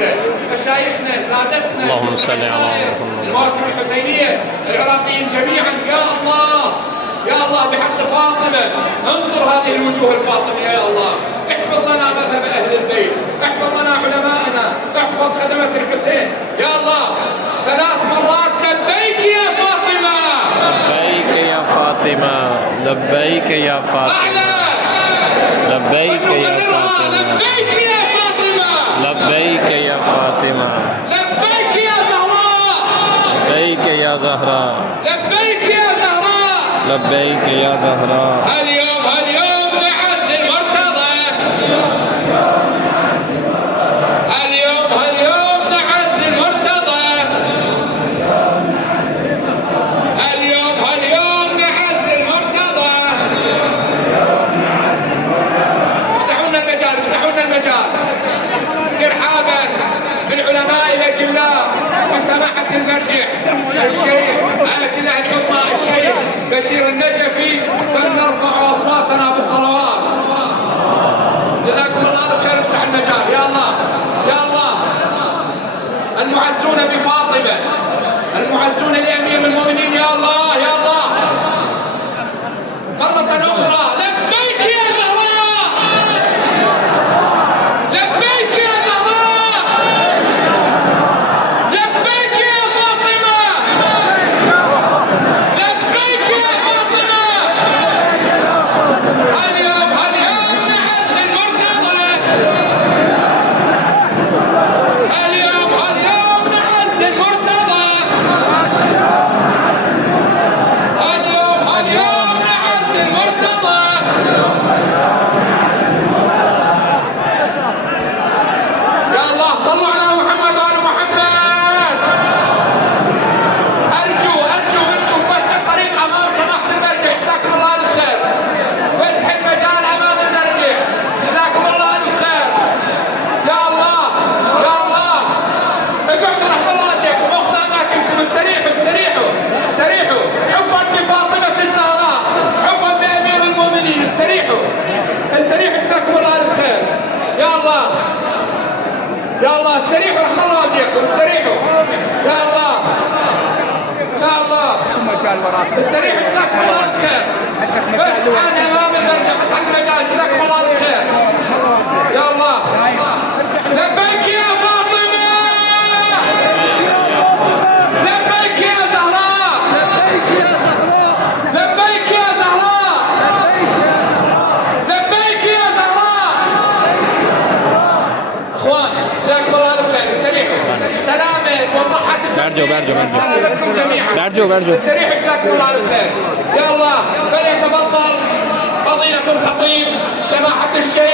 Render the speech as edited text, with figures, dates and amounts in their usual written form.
العزيزة، مشايخنا سادتنا اللهم صل على محمد. المواكب الحسينية العراقيين جميعا، يا الله يا الله بحق فاطمة انصر هذه الوجوه الفاطمية يا الله. احفظ لنا مذهب أهل البيت، احفظ لنا علماءنا، احفظ خدمة الحسين يا الله. 3 مرات لبيك يا فاطمة، لبيك يا فاطمة، لبيك يا فاطمة، أعلى لبيك يا فاطمة، لبيك يا فاطمة، لبيك يا فاطمة، لبيك يا زهراء، لبيك يا زهراء، لبيك يا زهراء. لبيك يا زهراء. اليوم نعز المرتضى، اليوم نعز المرتضى، اليوم نعز المرتضى. افسحوا لنا المجال، افسحوا لنا المجال. ترحابا بالعلماء الاجلاء وسماحة المرجع الشيخ آية الله العظمى الشيخ بشير النجفي، فلنرفع اصواتنا بالصلوات. جزاكم الله خير. افسح المجال يا الله يا الله. المعزون بفاطمة، المعزون لأمير المؤمنين يا الله يا الله. مرة أخرى لبيك يا زهراء، لبيك يا زهراء، لبيك يا فاطمة، لبيك يا فاطمة. اليوم نعز المرتضى، اليوم نعز المرتضى، اليوم نعز المرتضى. يا الله صلوا على محمد وآل محمد. أرجو منكم فتح الطريق أمام سماحة المرجع، جزاكم الله ألف خير. فتح المجال أمام المرجع، جزاكم الله ألف خير. يا الله يا الله. اقعدوا رحم الله عليكم، اخذوا أماكنكم، استريحوا استريحوا استريحوا. حبا بفاطمة الزهراء، حبا بأمير المؤمنين، استريحوا استريحوا جزاكم الله ألف خير. يا الله يا الله استريحوا رحم الله عليكم، استريحوا يا الله يا الله. استريحوا جزاكم الله ألف خير. فاسعد أمام المرجع، فاسعد المجال، جزاكم الله ألف خير. يا الله لبيك يا فاطمة، لبيك يا زهراء، لبيك يا زهراء، لبيك يا زهراء. اخوان جزاكم الله الف خير، استريحوا. سلامة وصحة سلامتكم جميعا. استريحوا جزاكم الله الف خير. يا الله فليتفضل فضيلة الخطيب سماحة الشيخ